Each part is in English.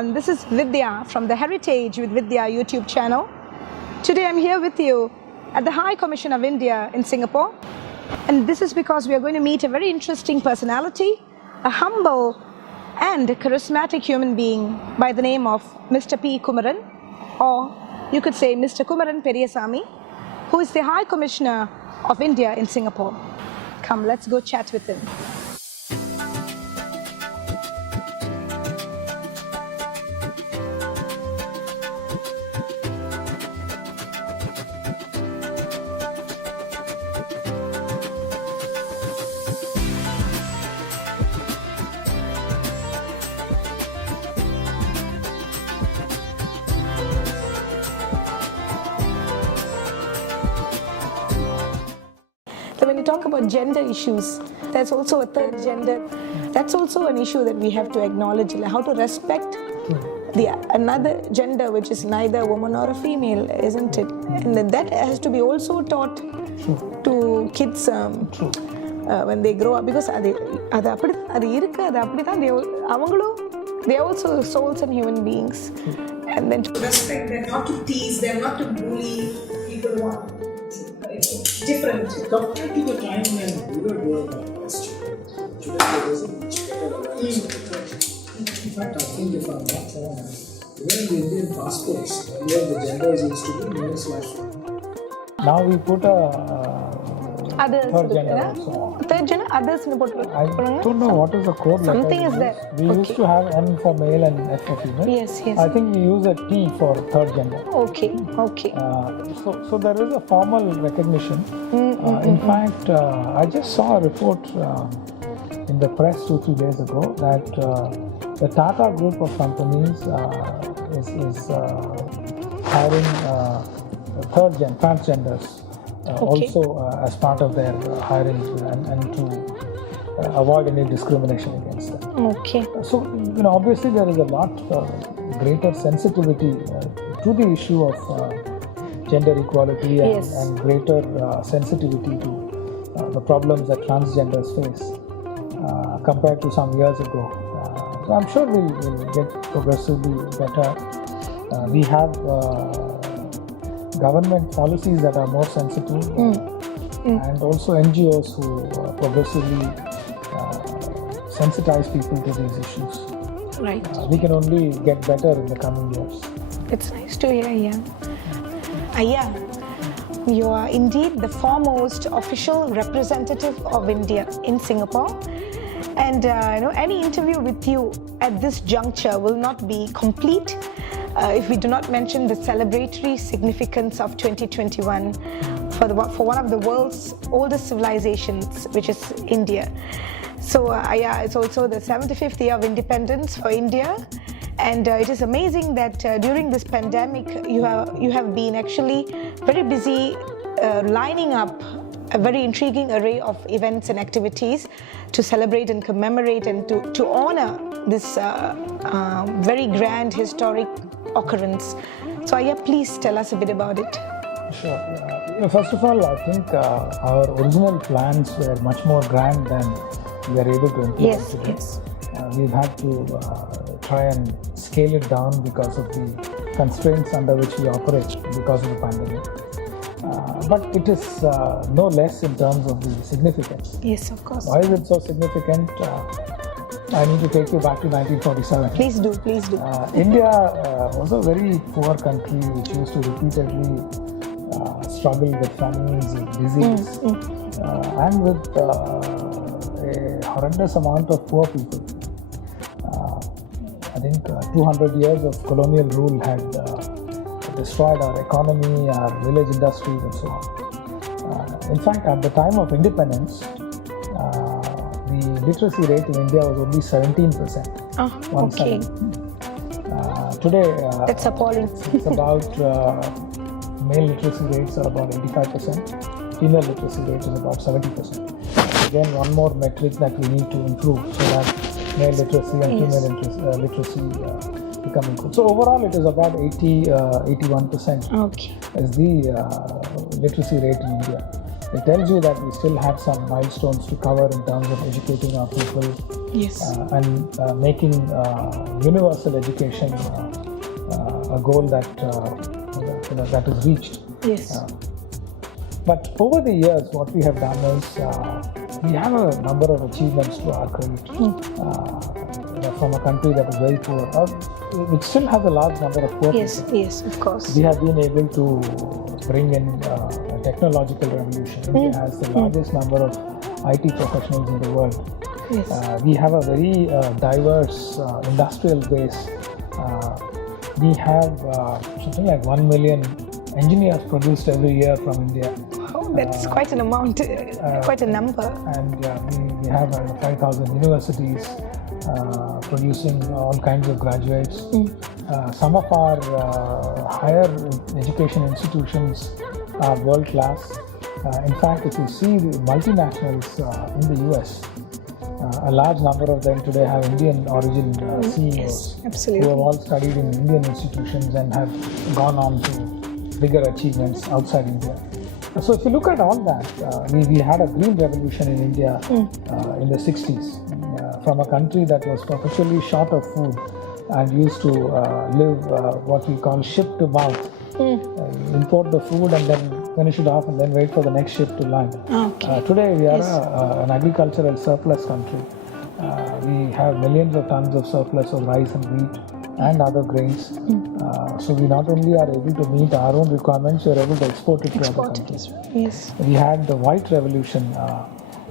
everyone, this is Vidhya from the Heritage with Vidhya YouTube channel. Today I'm here with you at the High Commission of India in Singapore, and this is because we are going to meet a very interesting personality, a humble and charismatic human being by the name of Mr. P. Kumaran, or you could say Mr. Kumaran Periasamy, who is the High Commissioner of India in Singapore. Come, let's go chat with him. So when you talk about gender issues, there's also a third gender. That's also an issue that we have to acknowledge, like how to respect another gender, which is neither a woman or a female, isn't it? And that has to be also taught to kids when they grow up, because they are also souls and human beings. And then to respect them, not to tease them, not to bully people who are different. Compared to the time when we were growing up as children, today there is a much better awareness of the In fact, I think if I'm not wrong, even in the Indian passports, earlier the genders used to be male/female. Now we put a third gender also. Third gender, others. I don't know what is the code. Something is there. We used to have N for male and F for female. Yes. I think we use a T for third gender. Okay. So there is a formal recognition. In fact, I just saw a report in the press 2-3 days ago that the Tata group of companies is hiring transgenders also as part of their hiring and to avoid any discrimination against them. Okay. So, obviously there is a lot greater sensitivity to the issue of gender equality and greater sensitivity to the problems that transgenders face compared to some years ago. So I'm sure we'll get progressively better. We have government policies that are more sensitive and also NGOs who progressively sensitize people to these issues. Right. We can only get better in the coming years. It's nice to hear, Ayya, you are indeed the foremost official representative of India in Singapore. And any interview with you at this juncture will not be complete if we do not mention the celebratory significance of 2021 for one of the world's oldest civilizations, which is India. So it's also the 75th year of independence for India, and it is amazing that during this pandemic you have been actually very busy lining up a very intriguing array of events and activities to celebrate and commemorate and to honor this very grand historic occurrence. So Ayya, please tell us a bit about it. Sure. First of all, I think our original plans were much more grand than we are able to implement today. Yes. We've had to try and scale it down because of the constraints under which we operate because of the pandemic. But it is no less in terms of the significance. Yes, of course. Why is it so significant? I need to take you back to 1947. Please do. India was a very poor country which used to repeatedly struggle with famines, with disease, and with a horrendous amount of poor people. I think 200 years of colonial rule had destroyed our economy, our village industries, and so on. In fact, at the time of independence, the literacy rate in India was only 17%. Okay. Today, that's appalling. It's about male literacy rates are about 85%. Female literacy rate is about 70%. Again, one more metric that we need to improve so that male literacy and female literacy become equal. So overall, it is about 81% is the literacy rate in India. it tells you that we still have some milestones to cover in terms of educating our people. Yes. And making universal education a goal that that is reached. Yes. But over the years, what we have done is we have a number of achievements to our credit from a country that is very poor, which still has a large number of poor Yes, people. yes, of course. We have been able to bring in a technological revolution. India has the largest number of IT professionals in the world. Yes. We have a very diverse industrial base. We have something like 1 million engineers produced every year from India. Oh, that's quite an amount, quite a number. And we have 5,000 universities producing all kinds of graduates. Some of our higher education institutions are world class. In fact, if you see the multinationals in the US, a large number of them today have Indian origin CEOs Yes, absolutely. who have all studied in Indian institutions and have gone on to bigger achievements outside India. So if you look at all that, we had a green revolution in India in the 60s. From a country that was perpetually short of food and used to live what we call ship to mouth. Import the food and then finish it off and then wait for the next ship to land. Okay. Today we are an agricultural surplus country. We have millions of tons of surplus of rice and wheat and other grains. So we not only are able to meet our own requirements, we are able to export it to other countries. Yes. We had the white revolution.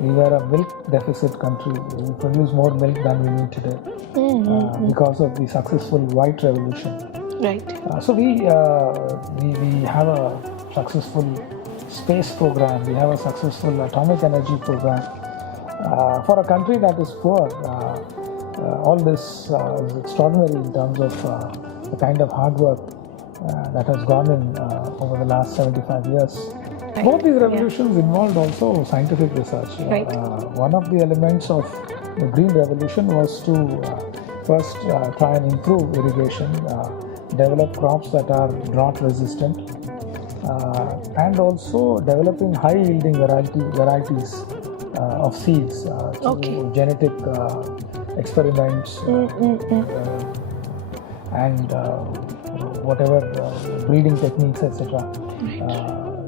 We were a milk deficit country. We produce more milk than we need today because of the successful white revolution. Right. So we have a successful space program. We have a successful atomic energy program. For a country that is poor, all this is extraordinary in terms of the kind of hard work that has gone in over the last 75 years. Right. Both these revolutions involved also scientific research. Right. One of the elements of the Green Revolution was to first try and improve irrigation, develop crops that are drought resistant, and also developing high yielding varieties of seeds through genetic experiments and whatever breeding techniques, etc.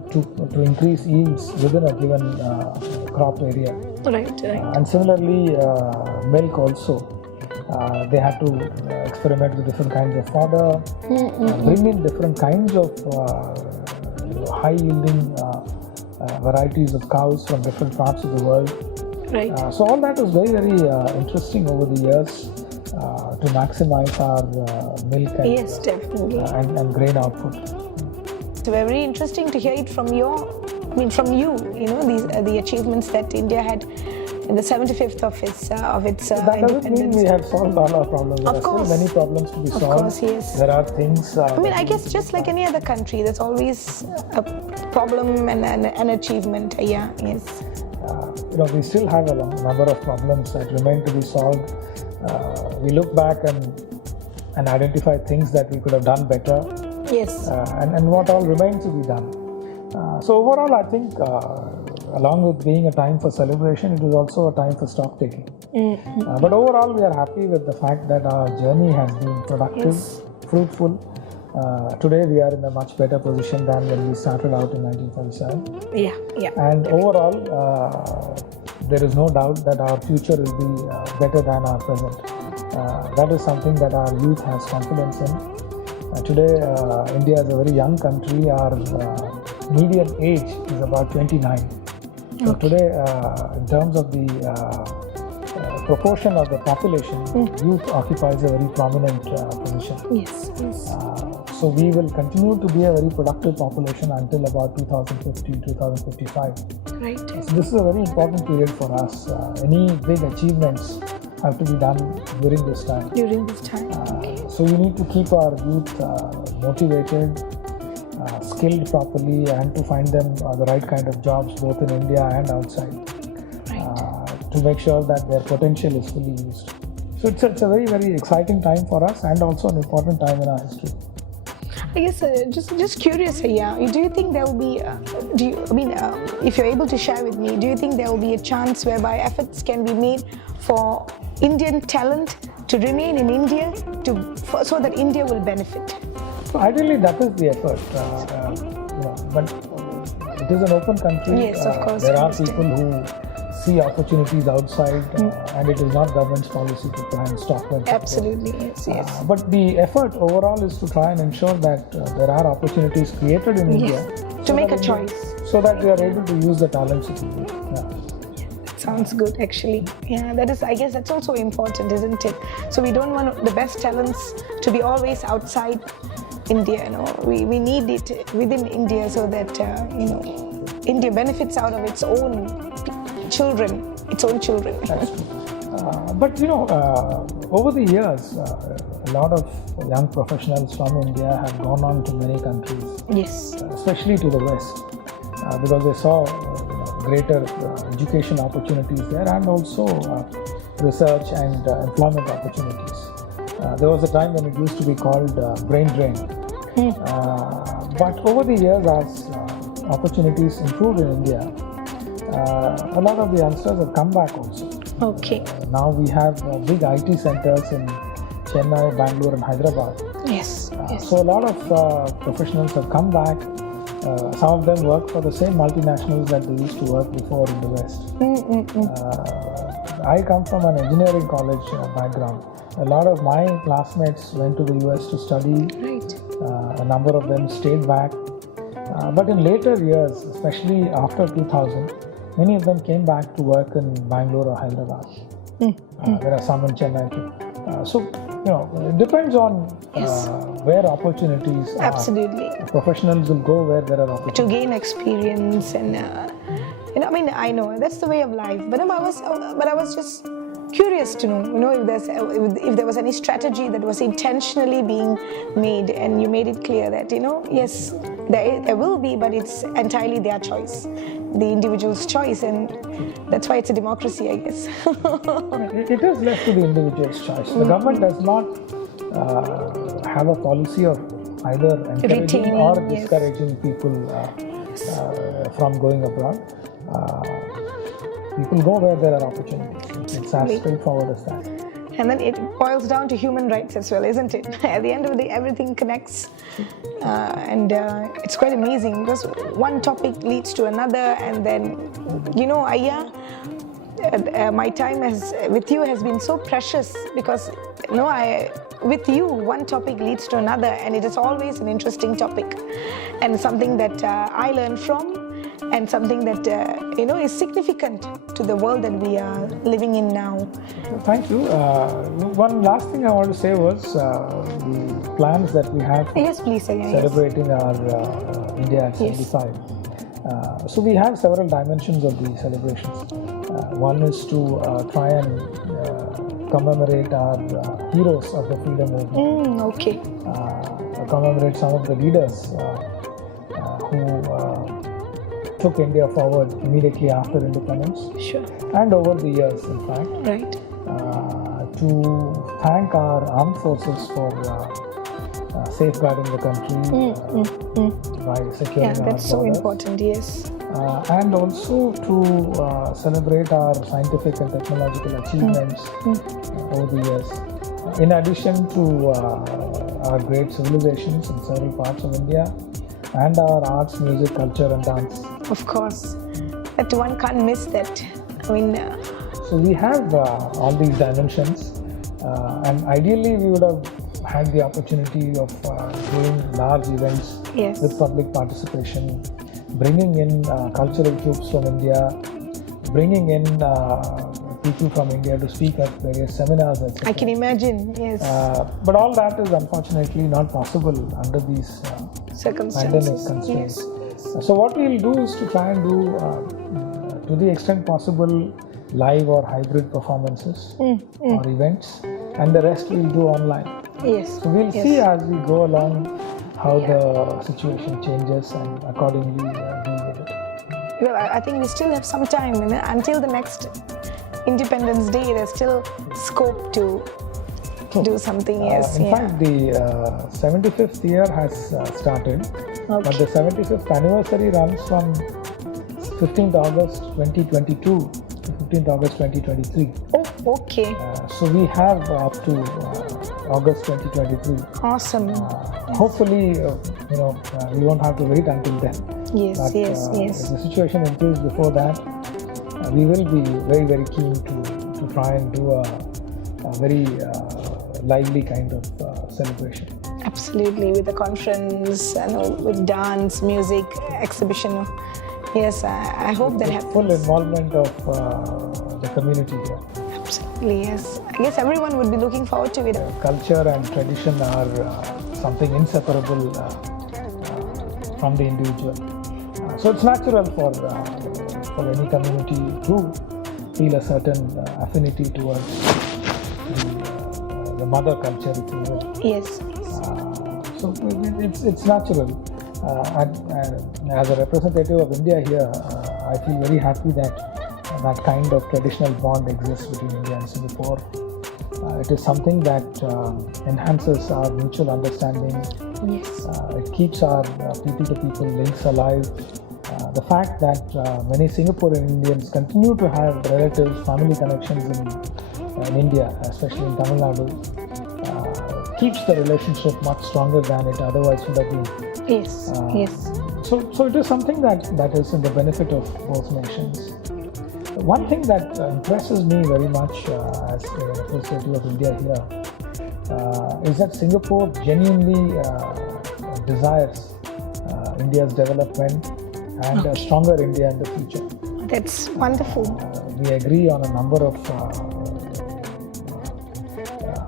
To increase yields within a given crop area. Right. And similarly, milk also. They had to experiment with different kinds of fodder, bring in different kinds of high-yielding varieties of cows from different parts of the world. Right. So all that was very, very interesting over the years to maximize our milk and, Yes, definitely. and grain output. It's very interesting to hear it from you. These the achievements that India had in the 75th of its That doesn't mean we have solved all our problems. There are still many problems to be solved. Of course, yes. There are things. I guess just like any other country, there's always a problem and an achievement. Yeah, yes. We still have a number of problems that remain to be solved. We look back and identify things that we could have done better. Yes. And what all remains to be done. So overall, I think along with being a time for celebration, it is also a time for stock taking. But overall, we are happy with the fact that our journey has been productive, fruitful. Today, we are in a much better position than when we started out in 1947. Yeah. And overall, there is no doubt that our future will be better than our present. That is something that our youth has confidence in. Today, India is a very young country. Our median age is about 29. So today, in terms of the proportion of the population, youth occupies a very prominent position. Yes. So we will continue to be a very productive population until about 2050, 2055. Right. So this is a very important period for us. Any big achievements have to be done during this time. So we need to keep our youth motivated, skilled properly, and to find them the right kind of jobs both in India and outside, to make sure that their potential is fully used. So it's a very, very exciting time for us and also an important time in our history. I guess just curious, do you think there will be? If you're able to share with me, do you think there will be a chance whereby efforts can be made for Indian talent to remain in India, so that India will benefit? So ideally, that is the effort. But it is an open country. Yes, of course. There are people who see opportunities outside, and it is not government's policy to try and stop them. Absolutely, yes. But the effort overall is to try and ensure that there are opportunities created in India. To make a choice. So that we are able to use the talents of India. Sounds good, actually. Yeah, I guess that's also important, isn't it? So we don't want the best talents to be always outside India. We need it within India so that India benefits out of its own children. That's true. But over the years, a lot of young professionals from India have gone on to many countries. Yes. Especially to the West, because they saw greater education opportunities there, and also research and employment opportunities. There was a time when it used to be called brain drain. But over the years, as opportunities improved in India, a lot of the youngsters have come back also. Okay. Now we have big IT centers in Chennai, Bangalore and Hyderabad. Yes. So a lot of professionals have come back. Some of them work for the same multinationals that they used to work before in the West. I come from an engineering college background. A lot of my classmates went to the US to study. Right. A number of them stayed back. But in later years, especially after 2000, many of them came back to work in Bangalore or Hyderabad. There are some in Chennai too. So it depends on where opportunities are. Absolutely. Professionals will go where there are opportunities. To gain experience and I know that's the way of life. But I was just curious to know, if there was any strategy that was intentionally being made, and you made it clear that yes, there will be, but it's entirely their choice, the individual's choice, and that's why it's a democracy, I guess. It is left to the individual's choice. The government does not have a policy of either encouraging or discouraging people from going abroad. People go where there are opportunities. It's as straightforward as that. And then it boils down to human rights as well, isn't it? At the end of the day, everything connects. And it's quite amazing because one topic leads to another, and then, Ayya, my time with you has been so precious because, with you, one topic leads to another, and it is always an interesting topic and something that I learn from, and something that is significant to the world that we are living in now. Thank you. One last thing I want to say was the plans that we have for celebrating our India at 75. So we have several dimensions of the celebrations. One is to try and commemorate our heroes of the freedom movement. Okay. Commemorate some of the leaders who took India forward immediately after independence. Sure. And over the years, in fact. Right. To thank our armed forces for safeguarding the country by securing our borders. That's so important, yes. And also to celebrate our scientific and technological achievements over the years. In addition to our great civilizations in several parts of India, and our arts, music, culture and dance. Of course. That one can't miss that. So we have all these dimensions, and ideally we would have had the opportunity of doing large events with public participation, bringing in cultural troops from India, bringing in people from India to speak at various seminars, etc. I can imagine, yes. But all that is unfortunately not possible under these pandemic constraints. Yes. So what we'll do is to try and do, to the extent possible, live or hybrid performances or events, and the rest we'll do online. Yes. So we'll see as we go along how the situation changes and accordingly deal with it. Well, I think we still have some time until the next Independence Day. There's still scope to do something. Yes. In fact, the 75th year has started, but the 75th anniversary runs from 15th August 2022 to 15th August 2023. Oh, okay. So we have up to August 2023. Awesome. Hopefully, we won't have to wait until then. Yes, but, yes. If the situation improves before that, we will be very, very keen to try and do a very lively kind of celebration. Absolutely, with a conference, with dance, music, exhibition. Yes, I hope that happens. Full involvement of the community here. Absolutely, yes. I guess everyone would be looking forward to it. Culture and tradition are something inseparable from the individual. So it's natural for any community to feel a certain affinity towards the mother culture, if you will. Yes. So it's natural. As a representative of India here, I feel very happy that that kind of traditional bond exists between India and Singapore. It is something that enhances our mutual understanding. Yes. It keeps our people-to-people links alive. The fact that many Singaporean Indians continue to have relatives, family connections in India, especially in Tamil Nadu, keeps the relationship much stronger than it otherwise would have been. Yes, yes. So it is something that is in the benefit of both nations. One thing that impresses me very much as a representative of India here is that Singapore genuinely desires India's development and a stronger India in the future. That's wonderful. We agree on a number of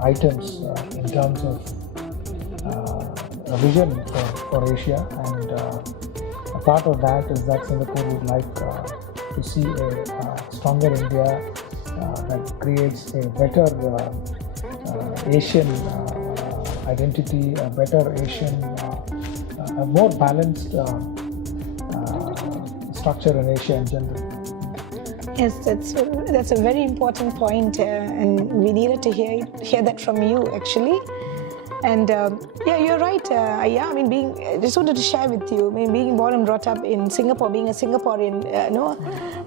items in terms of a vision for Asia, and a part of that is that Singapore would like to see a stronger India that creates a better Asian identity, a better Asian, a more balanced structure in Asia in general. Yes, that's a very important point, and we needed to hear that from you actually. And yeah, you're right. Just wanted to share with you. Being born and brought up in Singapore, being a Singaporean,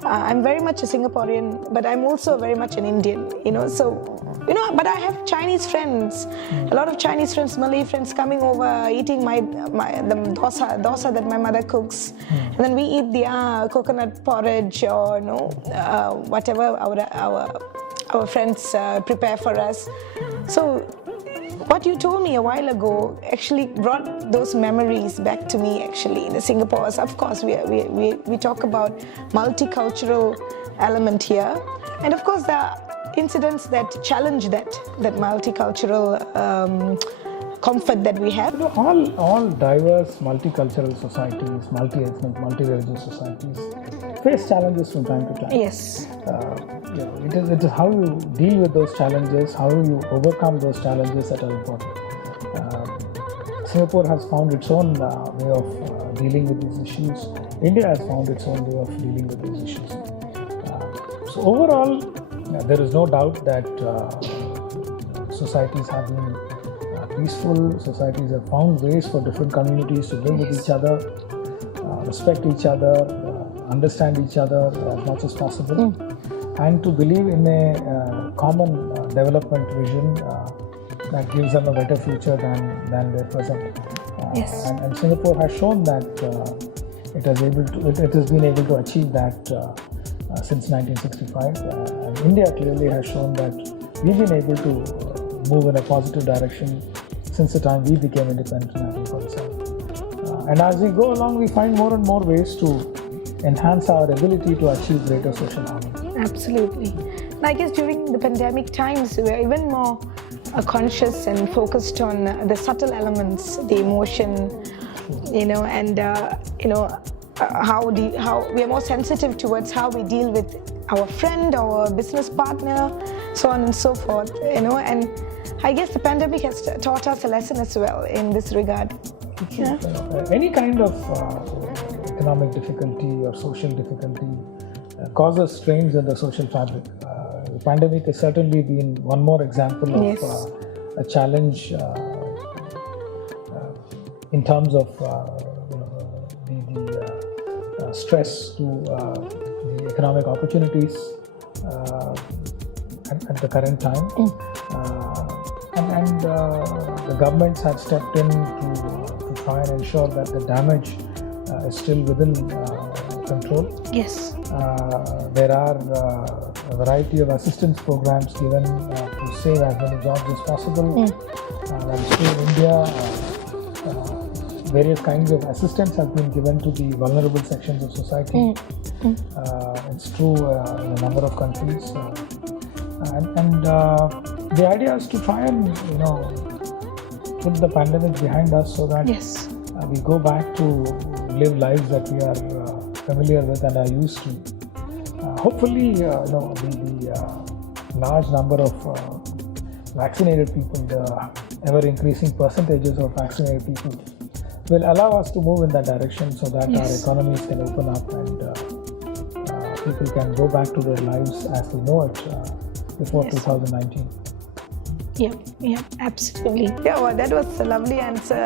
I'm very much a Singaporean, but I'm also very much an Indian. But I have Chinese friends, a lot of Chinese friends, Malay friends coming over, eating the dosa that my mother cooks, and then we eat the coconut porridge or whatever our friends prepare for us. So what you told me a while ago actually brought those memories back to me actually. In Singapore, of course, we talk about multicultural element here, and of course there are incidents that challenge that multicultural comfort that we have. All diverse multicultural societies, multi-ethnic, multi-religious societies face challenges from time to time. Yes. It is how you deal with those challenges, how you overcome those challenges that are important. Singapore has found its own way of dealing with these issues. India has found its own way of dealing with these issues. So overall, there is no doubt that societies have been peaceful. Societies have found ways for different communities to live with each other, respect each other, understand each other as much as possible, and to believe in a common development vision that gives them a better future than their present. Yes. And Singapore has shown that it has been able to achieve that since 1965. And India clearly has shown that we've been able to move in a positive direction since the time we became independent in 1947. And as we go along, we find more and more ways to enhance our ability to achieve greater social harmony. Absolutely. And I guess during the pandemic times, we're even more conscious and focused on the subtle elements, the emotion, and how we are more sensitive towards how we deal with our friend or business partner, so on and so forth. And I guess the pandemic has taught us a lesson as well in this regard. Yeah. Any kind of economic difficulty or social difficulty causes strains in the social fabric. The pandemic has certainly been one more example of a challenge in terms of the stress to the economic opportunities at the current time. And the governments had stepped in to try and ensure that the damage is still within control. Yes. There are a variety of assistance programs given to save as many jobs as possible. That is true in India. Various kinds of assistance have been given to the vulnerable sections of society. It's true in a number of countries. And the idea is to try and put the pandemic behind us so that we go back to live lives that we are familiar with and are used to. Hopefully, the large number of vaccinated people, the ever-increasing percentages of vaccinated people, will allow us to move in that direction so that our economies can open up and people can go back to their lives as they know it before 2019. Yeah, absolutely. Yeah, well, that was a lovely answer,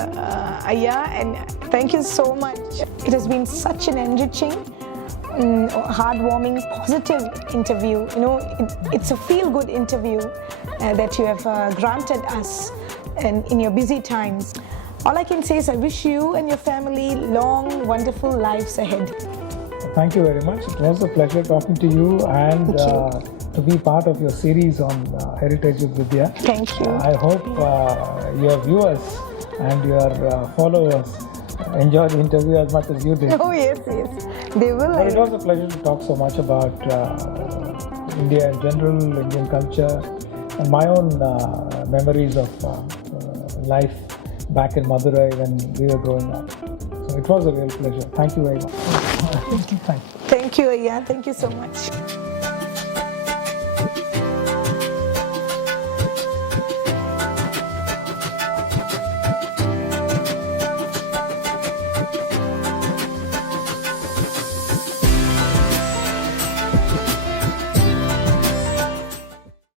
Ayya, and thank you so much. It has been such an enriching, heartwarming, positive interview. It's a feel-good interview that you have granted us in your busy times. All I can say is I wish you and your family long, wonderful lives ahead. Thank you very much. It was a pleasure talking to you and to be part of your series on Heritage with Vidhya. Thank you. I hope your viewers and your followers enjoyed the interview as much as you did. Oh, yes. They will. But it was a pleasure to talk so much about India in general, Indian culture, and my own memories of life back in Madurai when we were growing up. So it was a real pleasure. Thank you very much. Thank you, Ayya. Thank you so much.